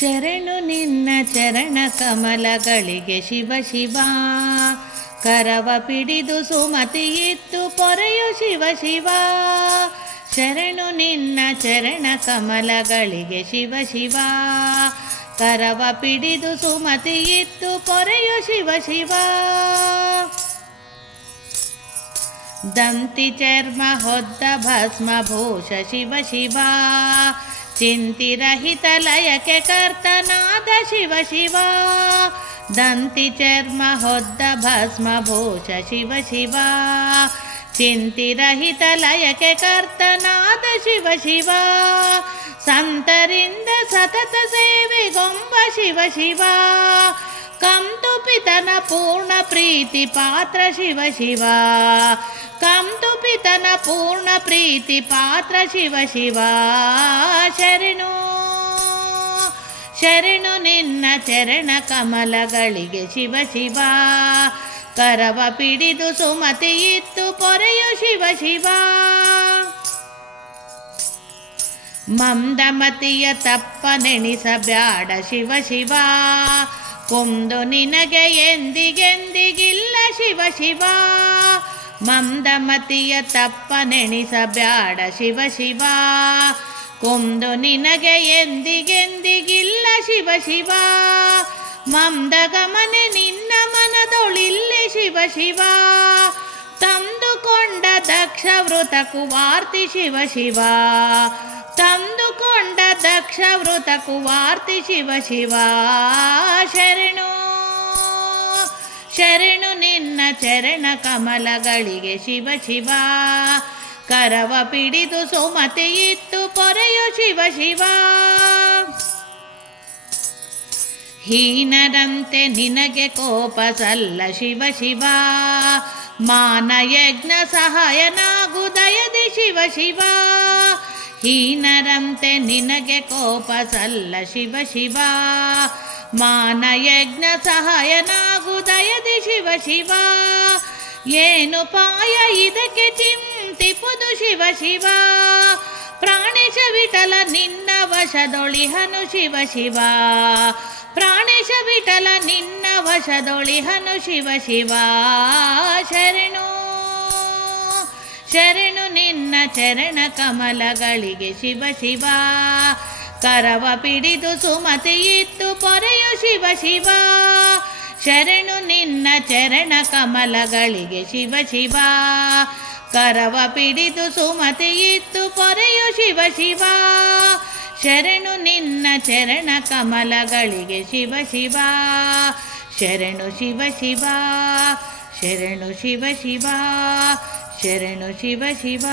ಶರಣು ನಿನ್ನ ಚರಣ ಕಮಲಗಳಿಗೆ ಶಿವ ಶಿವ. ಕರವ ಪಿಡಿದು ಸುಮತಿ ಇತ್ತು ಪೊರೆಯು ಶಿವ ಶಿವ. ಶರಣು ನಿನ್ನ ಚರಣ ಕಮಲಗಳಿಗೆ ಶಿವ ಶಿವ. ಕರವ ಪಿಡಿದು ಸುಮತಿ ಇತ್ತು ಪೊರೆಯು ಶಿವ ಶಿವ. ದಂತಿ ಚರ್ಮ ಹೊದ್ದ ಭಸ್ಮ ಭೂಷ ಶಿವ ಶಿವ. ಚಿಂತಿರಹಿತ ಲಯಕ್ಕೆ ಕರ್ತನಾದ ಶಿವ ಶಿವ. ದಂತಿ ಚರ್ಮ ಹೊದ್ದ ಭಸ್ಮ ಭೂಷ ಶಿವ ಶಿವ. ಚಿಂತಿರಹಿತ ಲಯಕ್ಕೆ ಕರ್ತನಾದ ಶಿವ ಶಿವ. ಸಂತರಿಂದ ಸತತ ಸೇವೆಗೊಂಬ ಶಿವ ಶಿವ. ಕಂತುಪಿತನ ಪೂರ್ಣ ಪ್ರೀತಿ ಪಾತ್ರ ಶಿವ ಶಿವ. ಕಂತುಪಿತನ ಪೂರ್ಣ ಪ್ರೀತಿ ಪಾತ್ರ ಶಿವ ಶಿವ. ಶರಣು ಶರಣು ನಿನ್ನ ಚರಣ ಕಮಲಗಳಿಗೆ ಶಿವ ಶಿವ. ಕರವ ಪಿಡಿದು ಸುಮತಿ ಇತ್ತು ಪೊರೆಯು ಶಿವ ಶಿವ. ಮಂದಮತಿಯ ತಪ್ಪ ನೆನೆಸಬ್ಯಾಡ ಶಿವ ಶಿವ. ಕುಂದು ನಿನಗೆ ಎಂದಿಗೆಂದಿಗಿಲ್ಲ ಶಿವ ಶಿವ. ಮಂದಮತಿಯ ತಪ್ಪ ನೆನೆಸಬ್ಯಾಡ ಶಿವ ಶಿವ. ಕುಂದು ನಿನಗೆ ಎಂದಿಗೆಂದಿಗಿಲ್ಲ ಶಿವ ಶಿವ. ಮಂದಗಮನೆ ನಿನ್ನ ಮನದೊಳಿಲ್ಲಿ ಶಿವ ಶಿವ. ತಂದುಕೊಂಡ ದಕ್ಷ ವೃತ ಕುವಾರ್ತಿ ಶಿವ ಶಿವ. ತಂದುಕೊಂಡ ದಕ್ಷ ವೃತ ಕುವಾರ್ತಿ ಶಿವ ಶಿವ. ಶರಣು ಶರಣು ನಿನ್ನ ಚರಣ ಕಮಲಗಳಿಗೆ ಶಿವ ಶಿವ. ಕರವ ಪಿಡಿದು ಸುಮತಿ ಇತ್ತು ಪೊರೆಯು ಶಿವ ಶಿವ. ಹೀನರಂತೆ ನಿನಗೆ ಕೋಪ ಸಲ್ಲ ಶಿವ ಶಿವ. ಮಾನಯಜ್ಞ ಸಹಾಯನಾಗು ದಯದಿ ಶಿವ ಶಿವ. ಹೀನರಂತೆ ನಿನಗೆ ಕೋಪ ಸಲ್ಲ ಶಿವ ಶಿವ. ಮಾನಯಜ್ಞ ಸಹಾಯನಾಗು ದಯದಿ ಶಿವ ಶಿವ. ಏನು ಪಾಯ ಇದಕ್ಕೆ ಚಿಂತಿಪುದು ಶಿವ ಶಿವ. ಪ್ರಾಣೇಶ ವಿಠಲ ನಿನ್ನ ವಶದೊಳಿಹನು ಶಿವ ಶಿವ. ಪ್ರಾಣೇಶ ವಿಠಲ ನಿನ್ನ ವಶದೊಳಿಹನು ಶಿವ ಶಿವ. ಶರಣು ಶರಣು ನಿನ್ನ ಚರಣ ಕಮಲಗಳಿಗೆ ಶಿವ ಶಿವ. ಕರವ ಪಿಡಿದು ಸುಮತಿ ಇತ್ತು ಪೊರೆಯು ಶಿವ ಶಿವ. ಶರಣು ನಿನ್ನ ಚರಣ ಕಮಲಗಳಿಗೆ ಶಿವ ಶಿವ. ಕರವ ಪಿಡಿದು ಸುಮತಿ ಇತ್ತು ಪೊರೆಯು ಶಿವ ಶಿವ. ಶರಣು ನಿನ್ನ ಚರಣ ಕಮಲಗಳಿಗೆ ಶಿವ ಶಿವ. ಶರಣು ಶಿವ ಶಿವ. ಶರಣು ಶಿವ ಶಿವ. ಶರಣು ಶಿವ ಶಿವ.